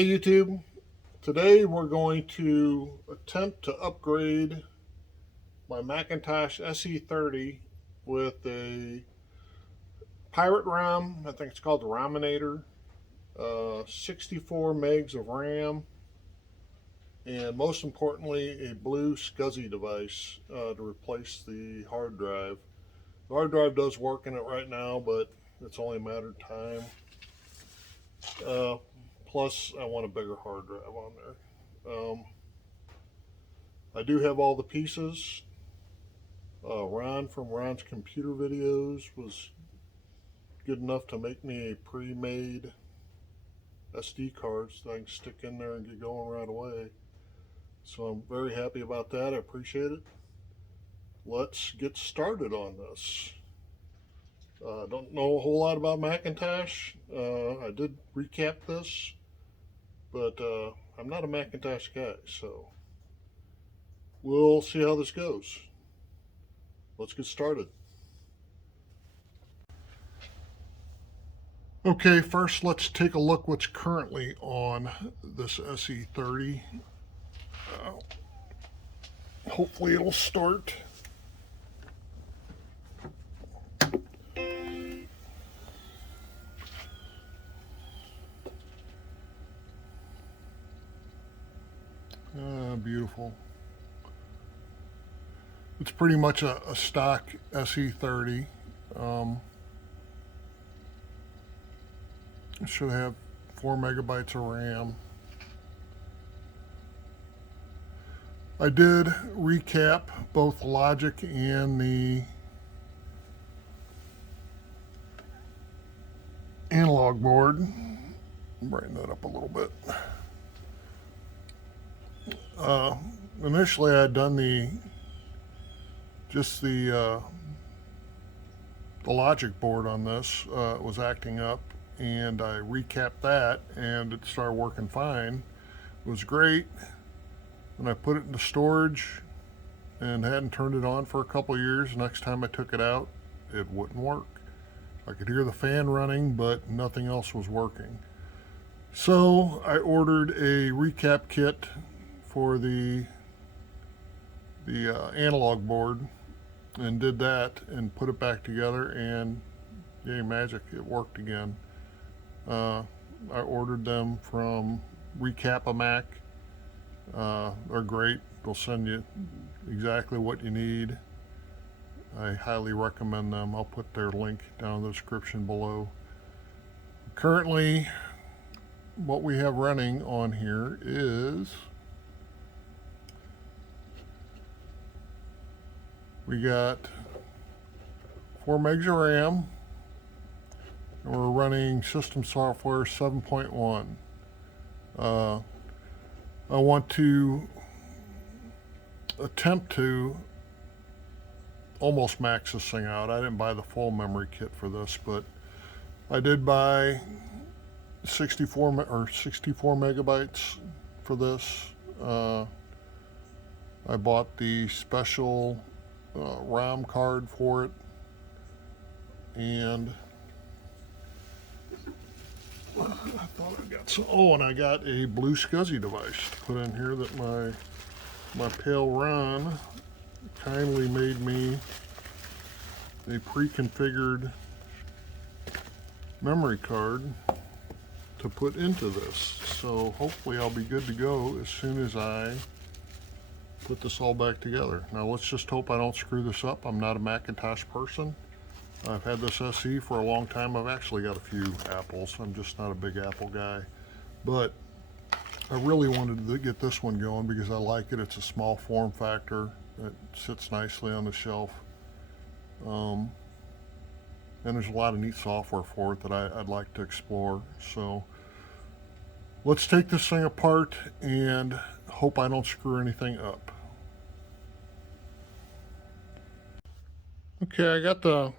Hey YouTube, today we're going to attempt to upgrade my Macintosh SE30 with a Pirate RAM. I think it's called the Raminator, 64 megs of RAM, and most importantly a blue SCSI device to replace the hard drive. The hard drive does work in it right now, but it's only a matter of time. Uh, Plus I want a bigger hard drive on there. I do have all the pieces. Ron from Ron's Computer Videos was good enough to make me a pre-made SD cards that I can stick in there and get going right away. So I'm very happy about that. I appreciate it. Let's get started on this. I don't know a whole lot about Macintosh. I did recap this, but I'm not a Macintosh guy, so we'll see how this goes. Let's get started. Okay, first let's take a look what's currently on this SE30. Hopefully it'll start. Beautiful. It's pretty much a stock SE30. It should have 4 megabytes of RAM. I did recap both the logic and the analog board. Brighten that up a little bit. Initially I had done the logic board on this. It was acting up, and I recapped that, and it started working fine. It was great. And I put it into storage and hadn't turned it on for a couple of years. Next time I took it out, it wouldn't work. I could hear the fan running, but nothing else was working. So I ordered a recap kit for the analog board and did that and put it back together, and yay magic, it worked again. I ordered them from Recap-A-Mac. They're great. They'll send you exactly what you need. I highly recommend them. I'll put their link down in the description below. Currently, what we have running on here is we got 4 megs of RAM, and we're running system software 7.1. I want to attempt to almost max this thing out. I didn't buy the full memory kit for this, but I did buy 64 megabytes for this. I bought the special RAM card for it, and I thought I got some. Oh, and I got a blue SCSI device to put in here that my pal Ron kindly made me a pre-configured memory card to put into this. So hopefully I'll be good to go as soon as I put this all back together. Now let's just hope I don't screw this up. I'm not a Macintosh person. I've had this SE for a long time. I've actually got a few Apples. I'm just not a big Apple guy. But I really wanted to get this one going because I like it. It's a small form factor. It sits nicely on the shelf. And there's a lot of neat software for it that I'd like to explore. So let's take this thing apart and hope I don't screw anything up. Okay, I got the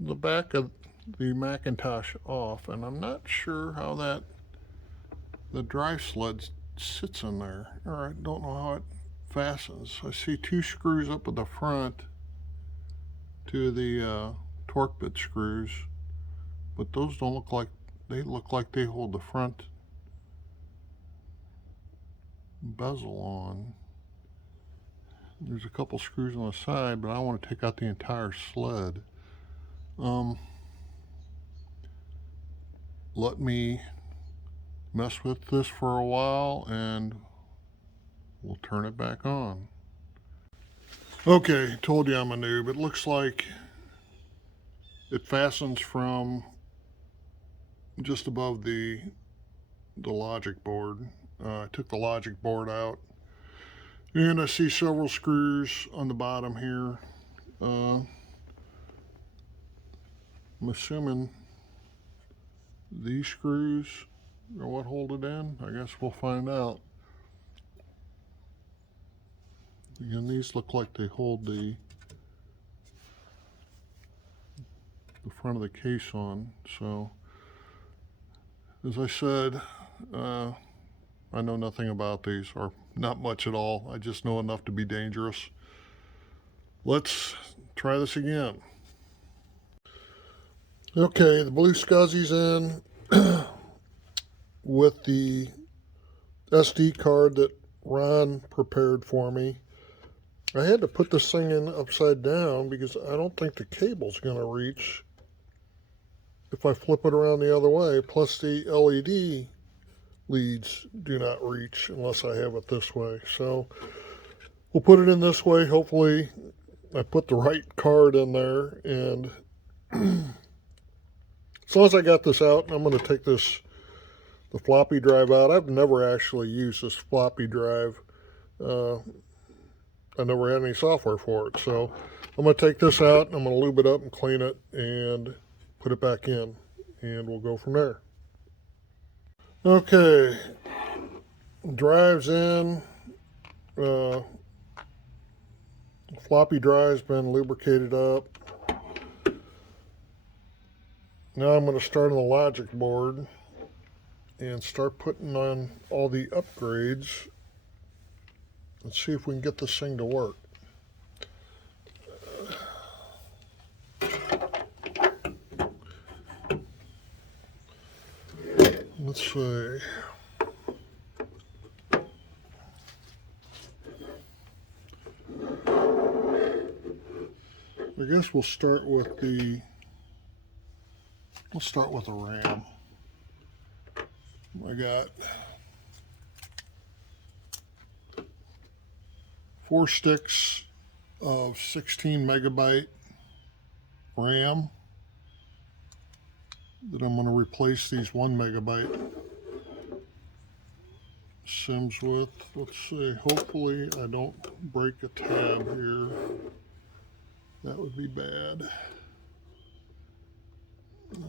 back of the Macintosh off, and I'm not sure how the drive sled sits in there, or I don't know how it fastens. I see 2 screws up at the front to the torque bit screws, but those don't look like they hold the front bezel on. There's a couple screws on the side, but I want to take out the entire sled. Let me mess with this for a while and we'll turn it back on. Okay, told you I'm a noob. It looks like it fastens from just above the logic board. I took the logic board out, and I see several screws on the bottom here. I'm assuming these screws are what hold it in. I guess we'll find out. Again, these look like they hold the front of the case on. So, as I said, I know nothing about these, or not much at all. I just know enough to be dangerous. Let's try this again. Okay, the blue SCSI's in with the SD card that Ron prepared for me. I had to put this thing in upside down because I don't think the cable's going to reach if I flip it around the other way. Plus the LED leads do not reach unless I have it this way. So we'll put it in this way. Hopefully I put the right card in there, and as long as I got this out, I'm going to take the floppy drive out. I've never actually used this floppy drive. I never had any software for it. So I'm going to take this out, I'm going to lube it up and clean it and put it back in, and we'll go from there. Okay, drive's in. Floppy drive's been lubricated up. Now I'm going to start on the logic board and start putting on all the upgrades. Let's see if we can get this thing to work. Let's see. I guess we'll start with the RAM. I got 4 sticks of 16 megabyte RAM that I'm going to replace these 1 megabyte sims with. Let's see, hopefully I don't break a tab here. That would be bad.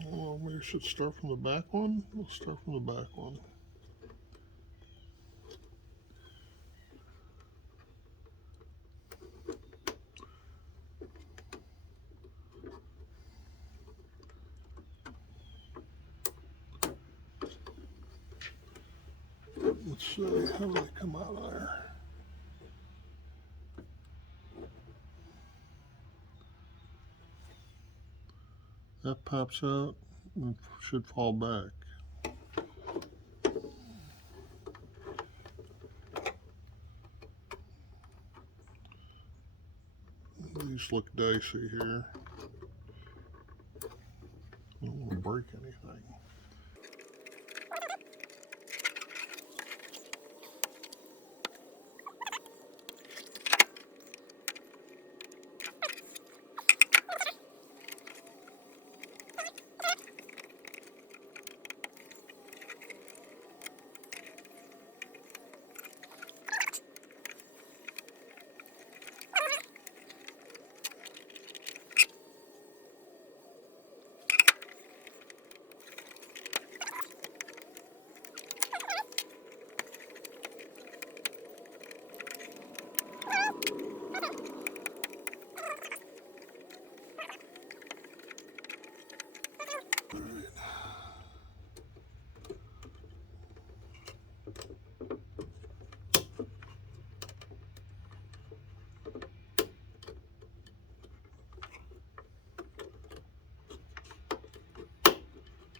Well, maybe we should start from the back one. We'll start from the back one. Let's see, how do they come out of there? That pops out and should fall back. These look dicey here. I don't want to break anything.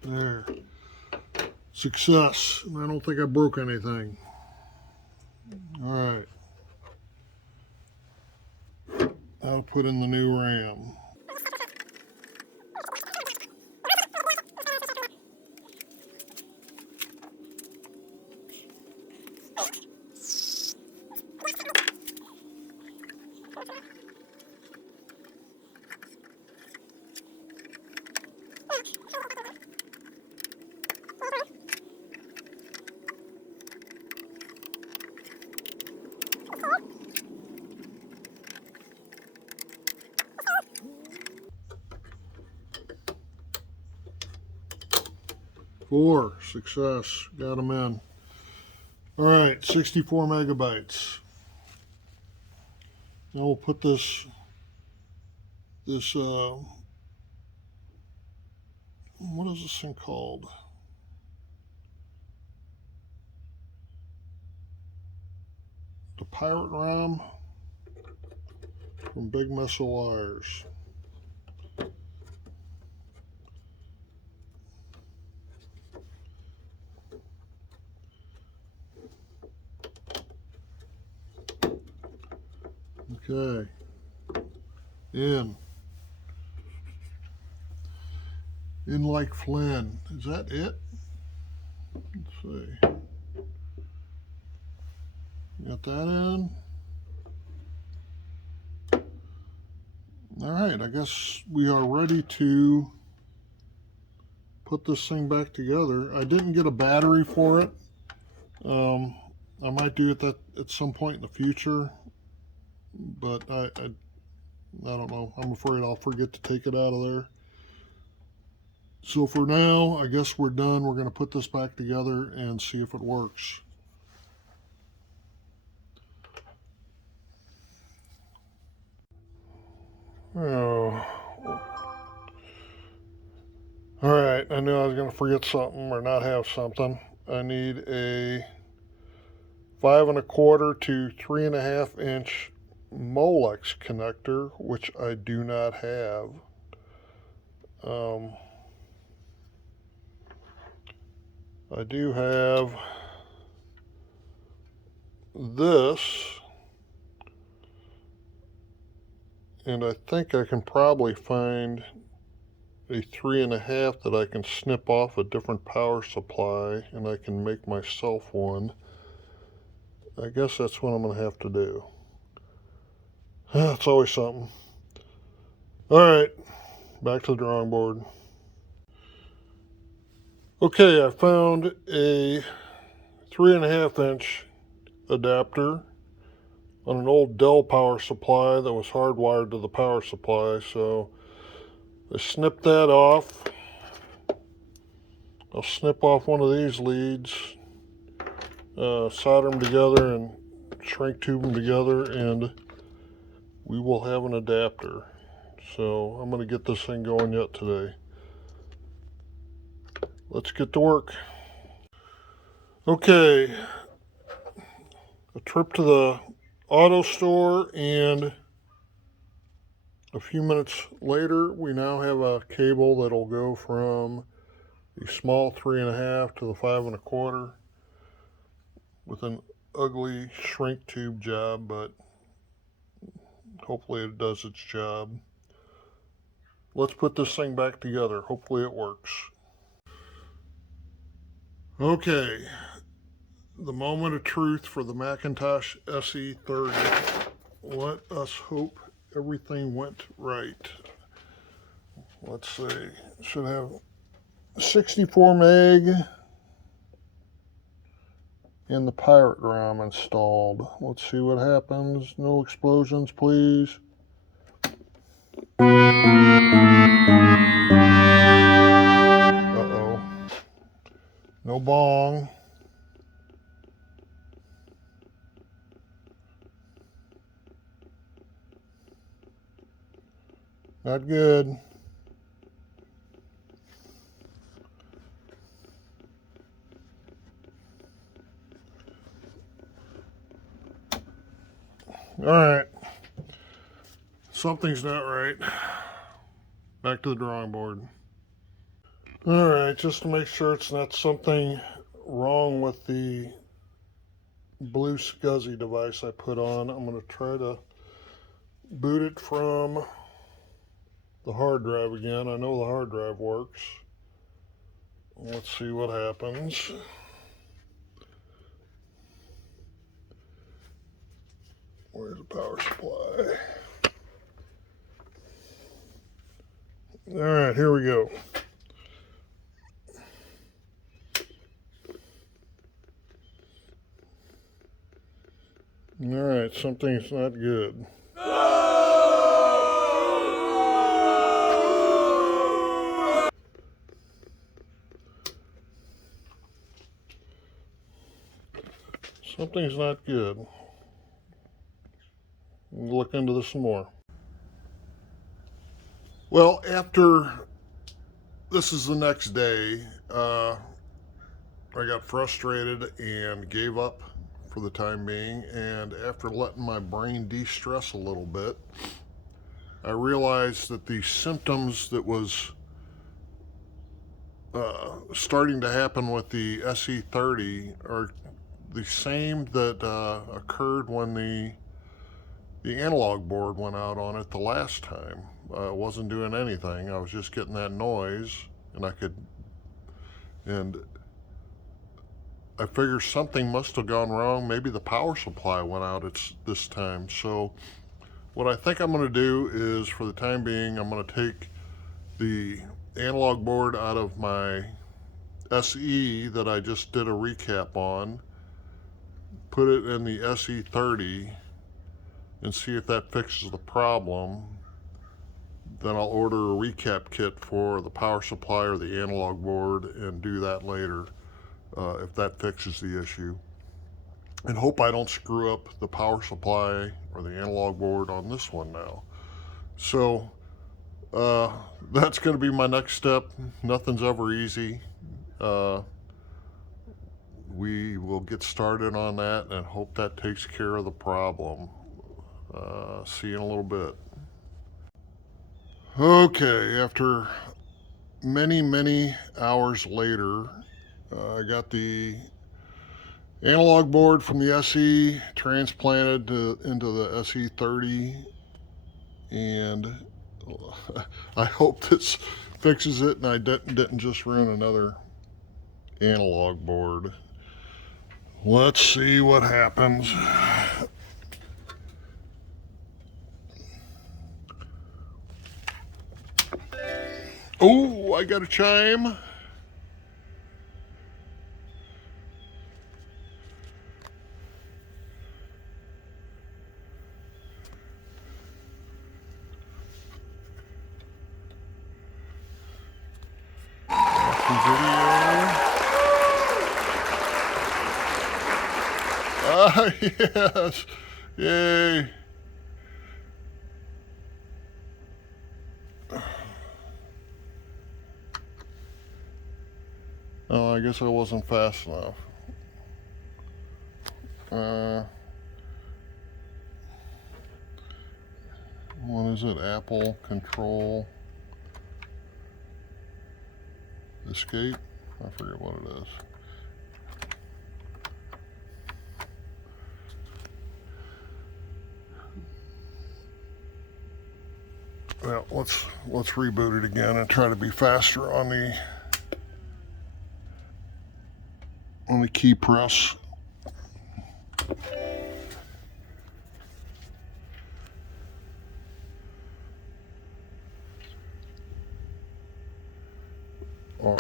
There. Success. I don't think I broke anything. I'll put in the new RAM. Four, success, got them in. All right, 64 megabytes. Now we'll put this what is this thing called? The Pirate ROM from Big Mess of Wires. Okay, in like Flynn. Is that it? Let's see. Got that in. All right, I guess we are ready to put this thing back together. I didn't get a battery for it. I might do it at some point in the future, but I don't know. I'm afraid I'll forget to take it out of there. So for now, I guess we're done. We're going to put this back together and see if it works. Oh. All right, I knew I was going to forget something or not have something. I need a 5 1/4 to 3 1/2 inch Molex connector, which I do not have. I do have this, and I think I can probably find a 3 1/2 that I can snip off a different power supply, and I can make myself one. I guess that's what I'm going to have to do. It's always something. All right, back to the drawing board. Okay, I found a 3 1/2 inch adapter on an old Dell power supply that was hardwired to the power supply, so I snipped that off. I'll snip off one of these leads, solder them together and shrink tube them together, and we will have an adapter. So I'm going to get this thing going yet today. Let's get to work. Okay, a trip to the auto store, and a few minutes later we now have a cable that'll go from the small 3 1/2 to the 5 1/4 with an ugly shrink tube job, but hopefully it does its job. Let's put this thing back together. Hopefully it works. Okay, the moment of truth for the Macintosh SE30. Let us hope everything went right. Let's see, should have 64 meg and the Pirate ROM installed. Let's see what happens. No explosions, please. Uh-oh. No bong. Not good. All right. Something's not right. Back to the drawing board. All right, just to make sure it's not something wrong with the blue SCSI device I put on, I'm going to try to boot it from the hard drive again. I know the hard drive works. Let's see what happens. Where's the power supply? All right, here we go. All right, something's not good. Something's not good. We'll look into this some more. Well, this is the next day, I got frustrated and gave up for the time being. And after letting my brain de-stress a little bit, I realized that the symptoms that was starting to happen with the SE30 are the same that occurred when the analog board went out on it the last time. It wasn't doing anything. I was just getting that noise, and I figure something must have gone wrong. Maybe the power supply went out this time. So what I think I'm going to do is, for the time being, I'm going to take the analog board out of my SE that I just did a recap on, put it in the SE30, and see if that fixes the problem. Then I'll order a recap kit for the power supply or the analog board and do that later if that fixes the issue. And hope I don't screw up the power supply or the analog board on this one now. So that's going to be my next step. Nothing's ever easy. We will get started on that and hope that takes care of the problem. See you in a little bit. Okay, after many hours later, I got the analog board from the SE transplanted into the SE30, and I hope this fixes it and I didn't just ruin another analog board. Let's see what happens. Oh, I got a chime. Yes. Yay. Oh, I guess I wasn't fast enough. What is it? Apple Control Escape? I forget what it is. Well, let's reboot it again and try to be faster on the key press. R.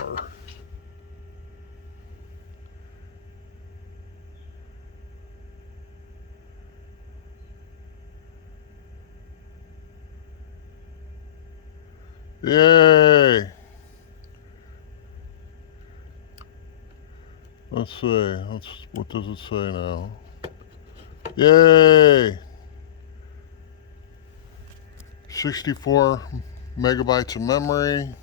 Yay! Let's see. What does it say now? Yay! 64 megabytes of memory.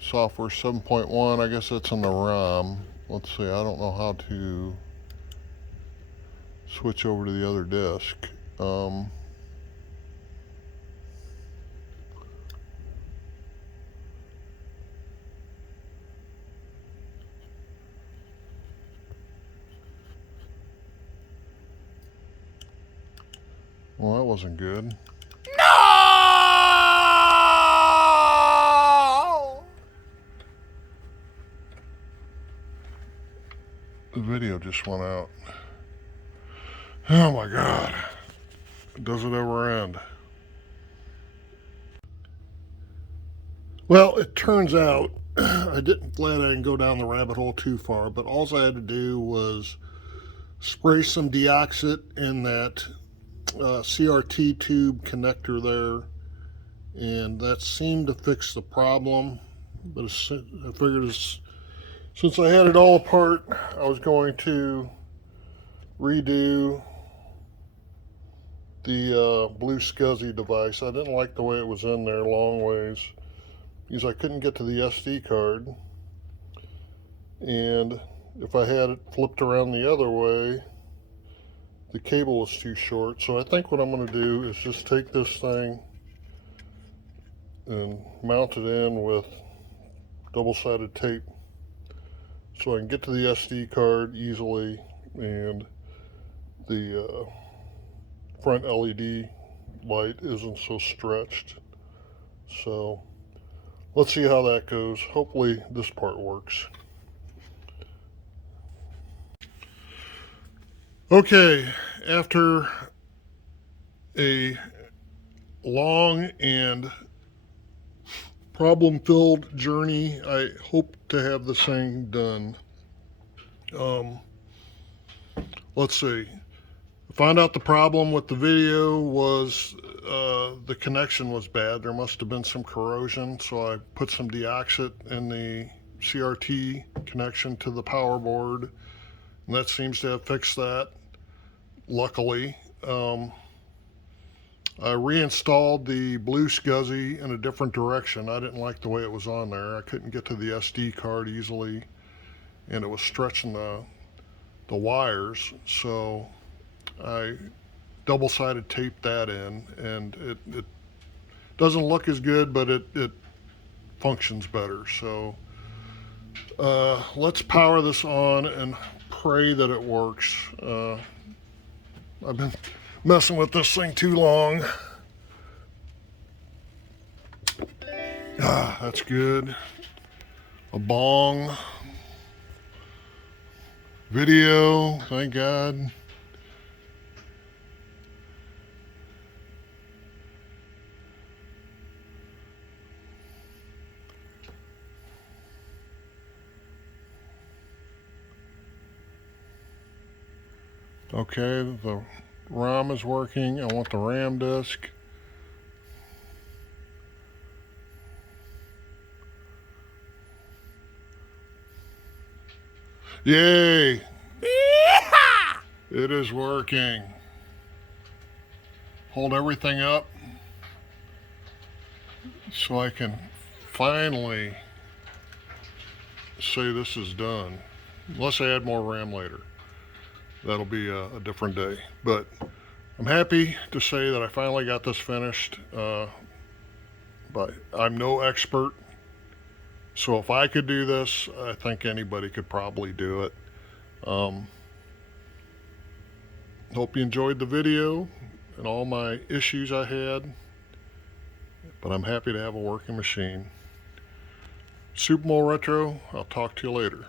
Software 7.1. I guess that's in the ROM. Let's see. I don't know how to switch over to the other disk. Well, that wasn't good. No! The video just went out. Oh my God. Does it ever end? Well, it turns out glad I didn't go down the rabbit hole too far, but all I had to do was spray some deoxit in that CRT tube connector there, and that seemed to fix the problem. But I figured since I had it all apart, I was going to redo the blue SCSI device. I didn't like the way it was in there long ways because I couldn't get to the SD card, and if I had it flipped around the other way, the cable was too short. So I think what I'm going to do is just take this thing and mount it in with double-sided tape so I can get to the SD card easily, and the front LED light isn't so stretched. So let's see how that goes. Hopefully this part works. Okay, after a long and problem-filled journey, I hope to have this thing done. Let's see. Found out the problem with the video was the connection was bad. There must have been some corrosion, so I put some deoxit in the CRT connection to the power board, and that seems to have fixed that, luckily. I reinstalled the blue SCSI in a different direction. I didn't like the way it was on there. I couldn't get to the SD card easily, and it was stretching the wires, so I double-sided taped that in, and it doesn't look as good, but it functions better. So let's power this on and pray that it works. I've been messing with this thing too long. That's good. A bong. Video, thank God. Okay, the ROM is working. I want the RAM disk. Yay! It is working. Hold everything up so I can finally say this is done. Unless I add more RAM later. That'll be a different day. But I'm happy to say that I finally got this finished. But I'm no expert. So if I could do this, I think anybody could probably do it. Hope you enjoyed the video and all my issues I had. But I'm happy to have a working machine. Super Mole Retro, I'll talk to you later.